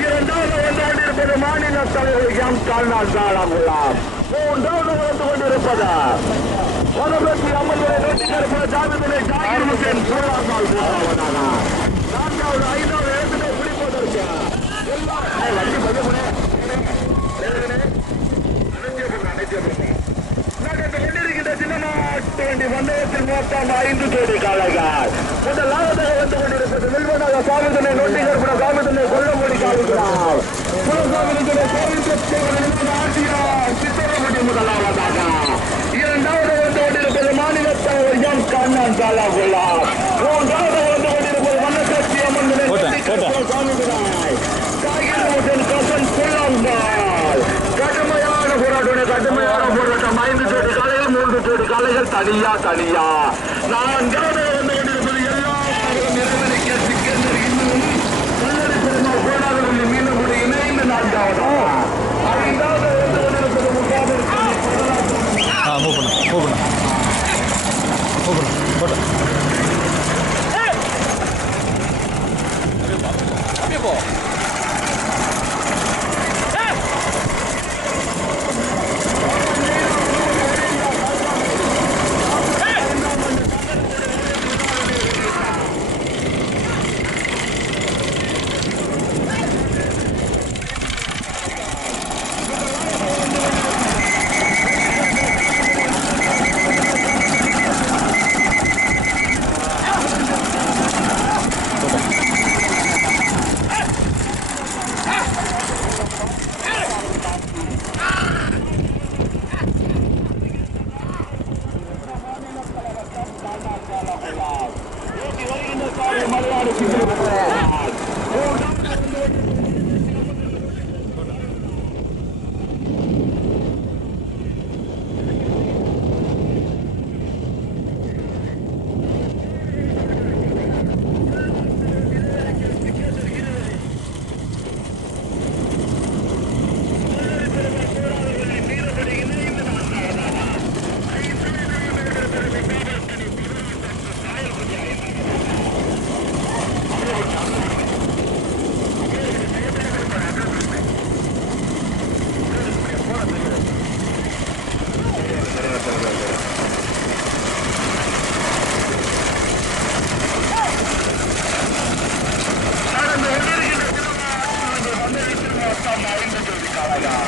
இரண்டாவது ஒன்றாண்டு இருப்பது மாநில தலைவர் எம் கல்நாள் தாராமுல்லாம் மூன்றாவது வளர்ந்து கொண்டிருப்பது வனபட்சி அம்மன் நோட்டி கருப்ப ஜாதகத்திலே ஜாகிர் முகேன் சோழார் நாள் போதாவதானா நான்காவது ஐந்தாவது இடத்திலே பிடிப்பதற்கு வண்டி ஐந்து கோடி காலைகள் முதலாவதாக வந்து கொண்டிருப்பது நில்வனாக சாமிதனை நொண்டி கற்பன சாமிதனை கொல்ல மொழி காலைகிறார் குலசாமிதனை ஆட்சியார் சித்தரமணி முதலாவதாக. இரண்டாவது வந்து கொண்டிருப்பது மாநில தலைவர் எம் கண்ணன் தலைவர் தனியா. தனியா நான்காவது Canada.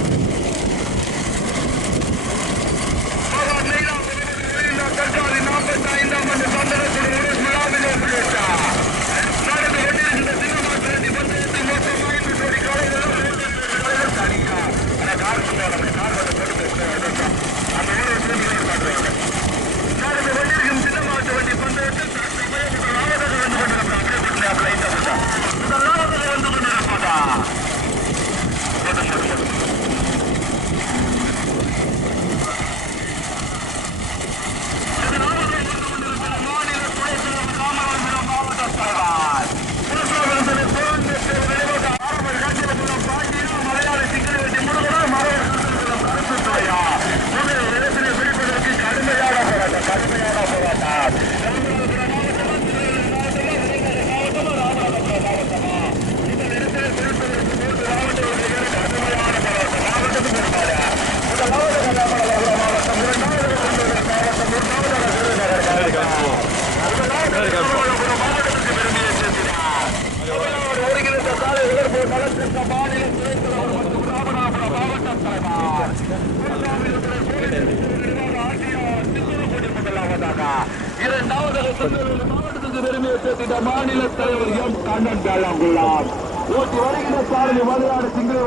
Kampfes eindämmende Sonderresolute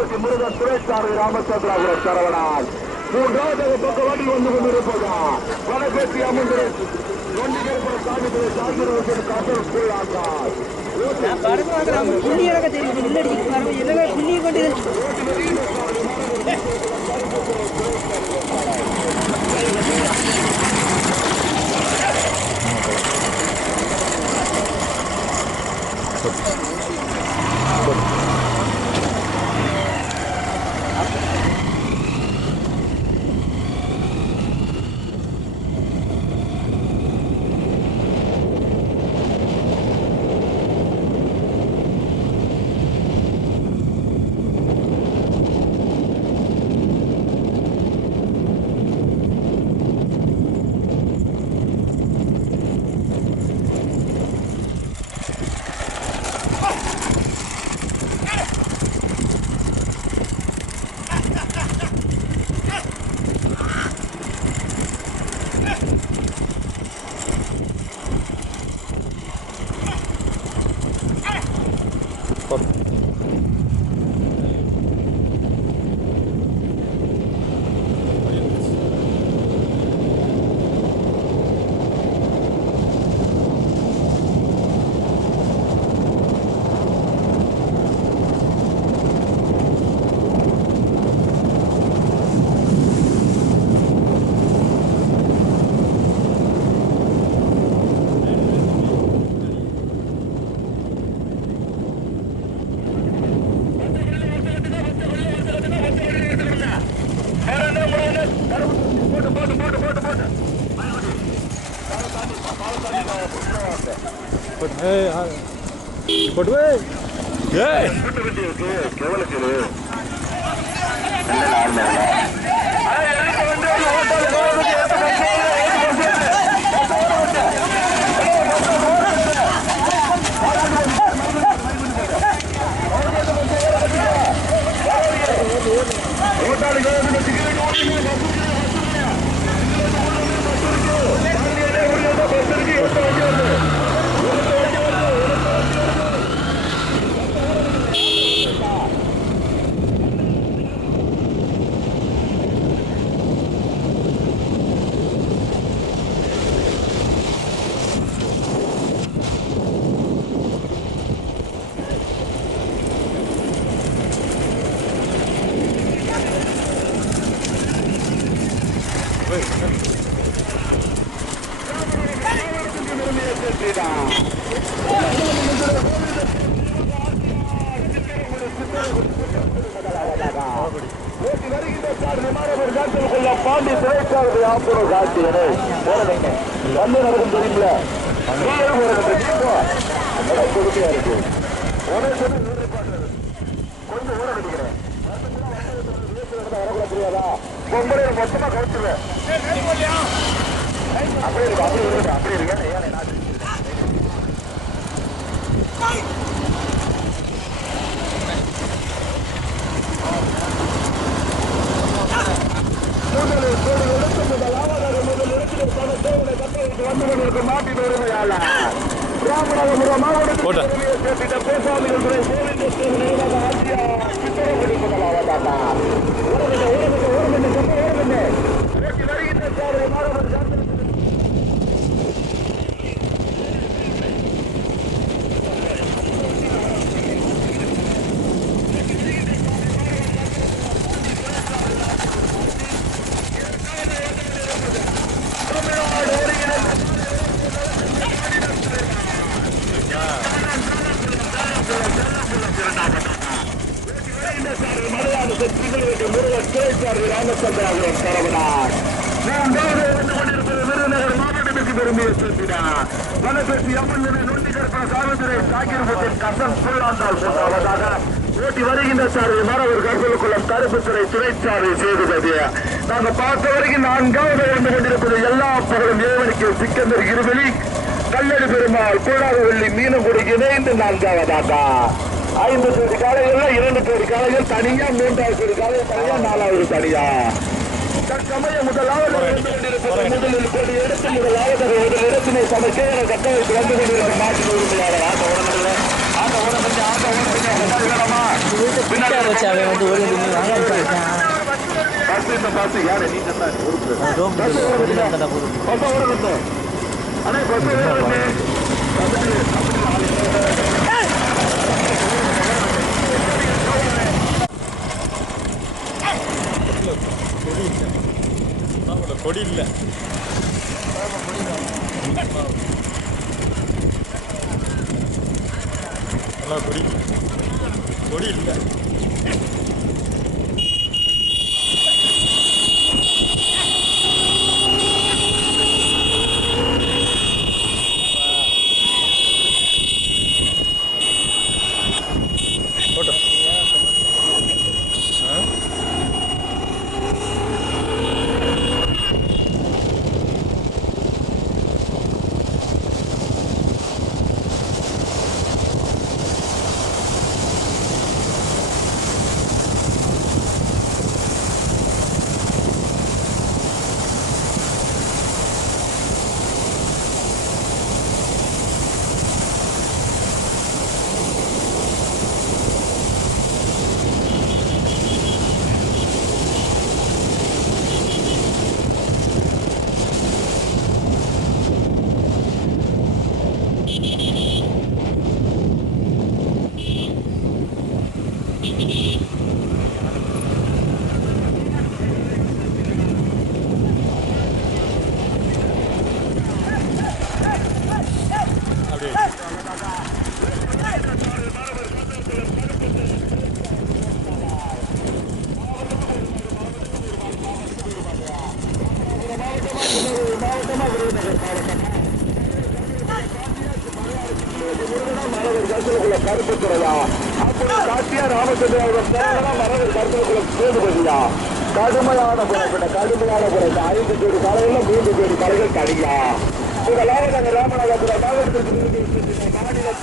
மதுராடு சிங்களவட்டி Murugan ராமச்சந்திராபுர Saravanan மூன்றாவது மூன்றாவதாக வண்டி வந்து கொண்டிருப்பதா? வடகேசி அமர்ந்து நொண்டிகர்புர சாமித்துறை போட்டு போய் பொங்கலை மொத்தமா கவுத்துருவேன் அப்படியே இருக்கு அப்படியே இருக்கு அப்படியே இருக்கு ஏன் நான். மாவட்டத்தில் வருகின்ற சாலை மாணவர் ஜாத்திரை மலையாள சக்திகளுடைய முருகன் சிறைச்சாரி ராமச்சந்திராபுரம் சரவணார் மூன்றாவது வந்து கொண்டிருப்பது விருதுநகர் மாவட்டத்திற்கு பெருமையை சேர்த்தினார் வனப்பெட்டி அம்மன் நொண்டி கற்பன சாவித்திரை சாகிரபத்தின் கசன் புல்லாண்டால் மூன்றாவதாக ஓட்டி வருகின்ற சாரதி மாணவர் கற்பலுக்குளம் கருப்பு சிறை சிறைச்சாரி சேதுபதி நாங்க பார்த்த வரைக்கும் நான்காவது வந்து கொண்டிருப்பது எல்லா பகலும் சிக்கந்தர் இருவெளி கல்லடி பெருமாள் கூடாதவள்ளி மீனங்குடி இணைந்து நான்காவதாக ஐந்து கோடி காலைகள்ல இரண்டு கோடி காலைகள் தனியா மூன்றாவது கோடி காலைகள் தனியா நாலாவது தனியா. தற்சமய முதலாவது முதலில் கோடி எடுத்து முதலாவது முதல் இடத்தினை சமைக்க கட்டமைப்பு வந்து கொண்டிருக்கிற நாட்டின் உரிமையாளர். ஆட்ட உடனே ஆட்ட அவன் வந்து ஒரு யாரு? நீங்க தான் கொடி இல்லை நல்லா கொடி கொடி இல்லை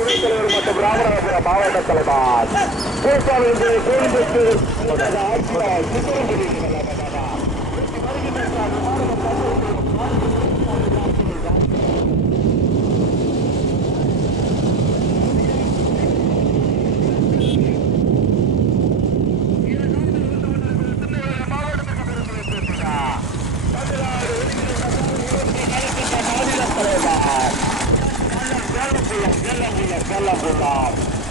மாநில துணைத் தலைவர் மற்றும் ராமநாதபுரம் மாவட்ட தலைவர். பேசாளர் கோவிந்தத்து ஆட்சியாளர் சித்தரங்குடி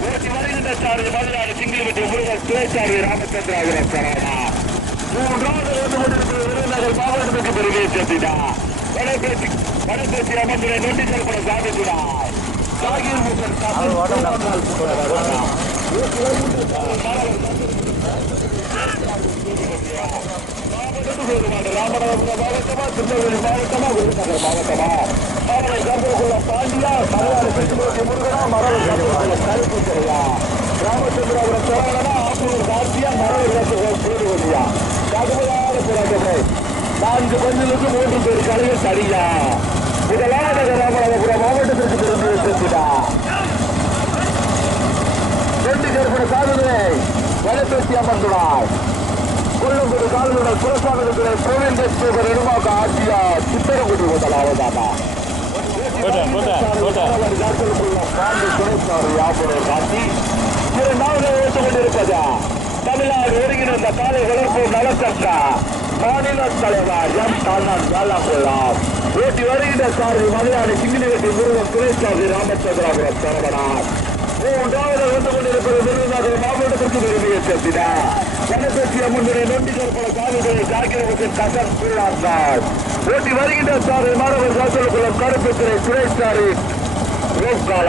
ஓட்டி வருகின்ற சாரதி மதுராடு சிங்கிலிப்பட்டி முருகன் துறைச்சாரதி ராமச்சந்திராபுரம் சரவணா மூன்றாவது வந்து கொண்டிருக்கிற விருதுநகர் மாவட்டத்துக்கு பெருமையை சேர்த்திட்டா வடபேட்டி வடபேசி அமர்ந்துரை நொண்டி கருப்பட சாதிக்கிறார் முகன் மாவட்டமா திருநெல்வேலி மாவட்டமா விருதுநகர் மாவட்டமா மரவர் கருப்புக்குள்ள பாண்டியா மரவர் பெற்றுமதி முருகனா மரவர் கருப்புக்குள்ள கருப்பு ராமச்சந்திராபுரம் சரவணனா ஆப்பூர் கார்த்தியா மரவர் கருப்புக்குள்ள சூரியவதியா கடுமையான போராட்டத்தை நான்கு பந்திலுக்கு மூன்று பேர் கலைகள் தனியா முதலாவது ராமநாதபுரம் மாவட்டத்திற்கு திரும்பி சென்றுடா ரெண்டு கருப்பட சாதனை வனப்பேசி அமர்ந்துள்ளார். கொல்லங்குடி கால்நடை புரசாமிகளை கோவிந்த சேகர் நெடுமாக்க ஆட்சியா சித்திரங்குடி முதலாவதாக இரண்டாவது ஓட்டுக் கொண்டிருப்பதா தமிழ்நாடு ஒருங்கிணைந்த காலை வளர்ப்பு நலச்சட்டா மாநில தலைவர் எம் தானான் வேளாங்குளம் ஓட்டி வருகின்ற சாரதி மலையாளி சிங்கிலிவெட்டி முருகன் துணைசாரி ராமச்சந்திராபுரம் சரவணார் மூன்றாவது வந்து கொண்டிருப்பது விருதுநகர் மாவட்டத்திற்கு விரும்பிய சேர்த்தினார் வனப்பேசி அம்மனுடைய நொண்டிகள் பல காவிரிகளை ஜாக்கிரமுகன் கசன் உள்ளார்கள் ஓட்டி வருகின்ற சாரை மாணவர் காசலுக்குளம் கருப்புத்துறை துணைசாரி சாரி.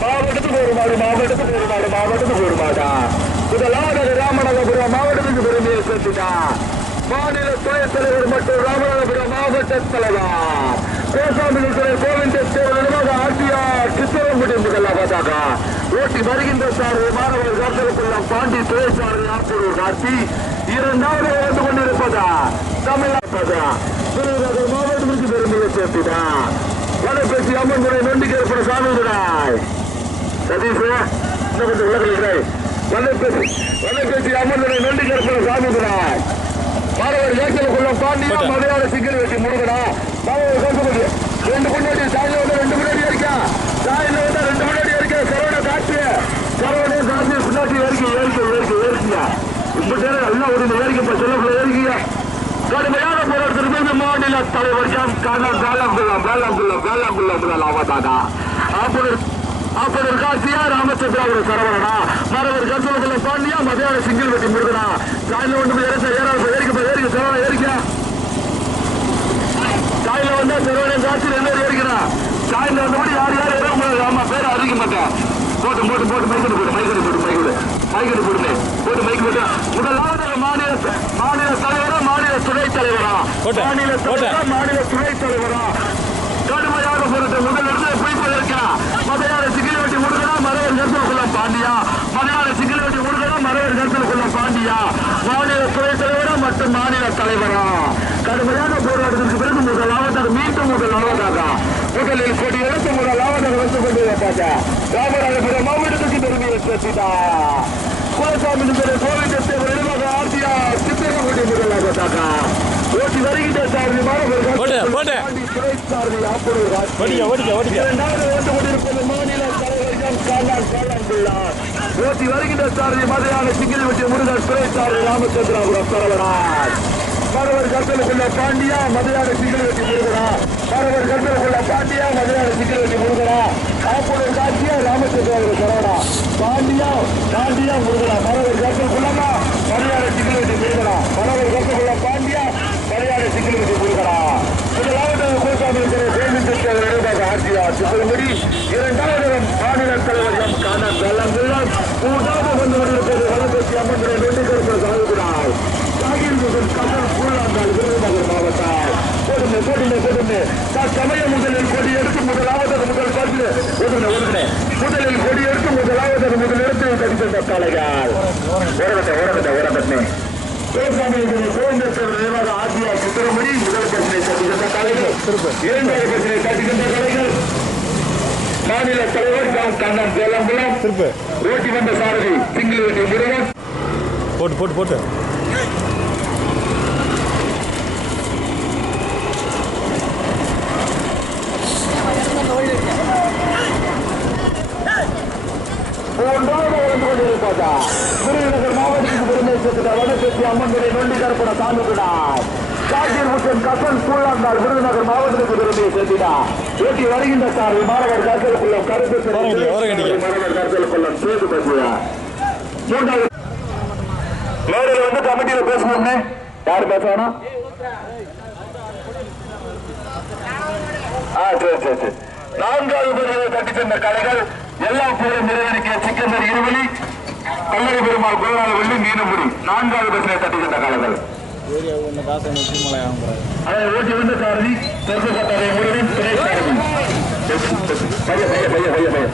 மாவட்டத்துக்கு ஒரு மாடு மாவட்டத்துக்கு ஒரு மாடு மாவட்டத்துக்கு ஒரு மாடா. முதலாவது ராமநாதபுரம் மாவட்டத்துக்கு பெருமையை சேர்த்துட்டா. மாநில துணைத் தலைவர் மற்றும் ராமநாதபுரம் மாவட்ட தலைவர். கோசாமி துறை கோவிந்த தேவனாக ஆட்சியார் சித்திரங்குடி முதலாவதாக ஓட்டி வருகின்ற சார் மாணவர் கருத்தலுக்குள்ளம் பாண்டி துறைசாரி ஆப்பூர் காட்சி இரண்டாவது வந்து கொண்டிருப்பதா? தமிழ்நாடு விருதுநகர் மாவட்டத்திற்கு விரும்பிய சேர்த்தினா வடபேசி அம்மன் முறை நொண்டி சதீஷ் இன்னும் கொஞ்சம் உலகில் வடபேசி வடபேசி அம்மன் முறை நொண்டி கருப்பட சாமிதுராய் மாணவர் ஏக்கலுக்குள்ள பாண்டியா மலையாள சிக்கல் வெட்டி முருகனா மாணவர் ரெண்டு வந்து ரெண்டு முன்னாடி இருக்கா சாயில வந்து ரெண்டு முன்னாடி இருக்கா சரவண காற்று சரவண காற்று பின்னாடி ஏறிக்க ஏறிக்க ஏறிக்க ஏறிக்கியா இப்ப நேரம் நல்லா ஒரு ஏறிக்கப்ப சொல்லக்குள்ள ஏறிக்கியா கடுமையான போராட்டத்திற்கு மாநில தலைவர் எம் கண்ணன் வேளாங்குளம் முதல் வேளாங்குளம் அப்படி அப்படி இருக்கா காசியா ராமச்சந்திராபுரம் சரவணனா மரவர் கருத்துவக்குள்ள பாண்டியா மதியான சிங்கிள் வெட்டி முருகனா காயில ஒன்று ஏறிக்க ஏறாவது ஏறிக்க ஏறிக்க சரவணன் ஏறிக்க காயில வந்தா சரவணன் காட்சி எல்லாரும் ஏறிக்கிறா காயில வந்தபடி யார் யார் ஏற முடியாது ஆமா பேர் அதிக மாட்டேன் போட்டு போட்டு போட்டு மைக்கெடு போட்டு மைக்கெடு போட்டு மைக்கெடு மைக்கெடு போடுமே போட்டு மைக் போட்டு முதலாவது மாநில மாநில தலைவர் மாநில துணைத் தலைவரா போட்டு, மாநில துணைத் தலைவரா? கடுமையாக பொருட்டு முதல் இடத்துல பிடிப்பதற்கா மதையார சிக்கில் வெட்டி முடுகனா மறைவர் கருத்துக்குள்ள பாண்டியா? மதையார சிக்கில் வெட்டி முடுகனா மறைவர் கருத்துக்குள்ள பாண்டியா? மாநில தலைவரா மற்றும் மாநில தலைவரா? கடுமையான போராட்டத்திற்கு பிறகு முதலாவதாக மீண்டும் முதலாவதாக முதலில் கொடி எடுத்து முதலாவதாக வந்து கொண்டு வைப்பாங்க ராமநாதபுரம் மாவட்டத்துக்கு பெருமையை சேர்த்துட்டா குலசாமி கோவிந்தத்தை வெளிவாக ஆர்த்தியா சித்திரகுடி முதலாவதாக ஓட்டி வருகின்ற ஓட்டி வருகின்ற சாரதி மதையான சிங்கில் வெட்டிய முருகன் துறை சாரதி ராமச்சந்திராபுரம் சரவணார் மரவர் கருத்தலுக்குள்ள பாண்டியா மதையான சிங்கில் வெட்டி முருகனா. மரவர் கருத்தலுக்குள்ள பாண்டியா மதையான சிங்கில் வெட்டி முருகனா. ஆப்பூர் காட்சியா ராமச்சந்திராபுரம் சரவணா. பாண்டியா பாண்டியா முருகனா. மரவர் கருத்தலுக்குள்ளமா மதையான சிங்கில் வெட்டி முருகனா பாண்டியா மதையான சிங்கில் வெட்டி முதலாவது கோசாமி சேமித்த நினைவாக ஆட்சியார் சித்திரங்குடி இரண்டாவது மாநில தலைவர் எம் காணன் வெள்ளங்குள்ளம் மூன்றாவது வந்து கொண்டிருப்பது வனப்பேசி அம்மன் நொண்டிக்கருப்பது சாகுகிறார் சாகிர் விருதுநகர் மாவட்டம். தற்சமயம் கொடி எடுத்து முதலாவது முதல் காலத்தில் ஒதுங்க ஒதுங்க முதலில் கொடி எடுத்து முதலாவது முதல் இடத்தில் தடித்த தலைகள் ஓரகட்டை ஓரகட்டை ஓரகட்டை கோசாமி கோவிந்தேஸ்வரர் நினைவாக ஆட்சியார் சித்திரமுடி முதல் பிரச்சனை தடுக்கின்ற தலைகள் இரண்டாவது பிரச்சனை தடுக்கின்ற தலைகள் மாநில தலைவர் கண்ணன் திருப்பு ஓட்டி வந்த சாரதி சிங்கிள் வெட்டி முருகன் போட்டு போட்டு போட்டு. மூன்றாவது வந்து கொண்டிருப்பதா விருதுநகர் மாவட்டத்துக்கு பெருமை சேர்த்துட்ட வடசெட்டி அம்மன்குடி நொண்டி கருப்பட சாமிக்குடார் காட்டீர் முத்தன் கசன் சூழாந்தாள் விருதுநகர் மாவட்டத்துக்கு பெருமையை சேர்த்திடா ஓட்டி வருகின்ற சார் மாணவர் கருத்தலுக்குள்ள கருத்து ஓரங்கடிங்க, ஓரங்கடிங்க. மாணவர் சேது பசியா மூன்றாவது மேடையில் வந்து கமிட்டியில பேசணும்னு யார் பேசணும் ஆ சரி சரி சரி நான்காவது தட்டி சென்ற கலைகள் எல்லா பேரும் நிறைவேறிக்க சிக்கந்தர் இருவழி கல்லறை பெருமாள் குரலால் வெள்ளி மீனமுடி நான்காவது பேர்களை தட்டுகின்ற காலங்கள். ஓட்டி வந்த சாரதி தெற்கு துணை சாரதி பைய பைய பைய பைய பைய.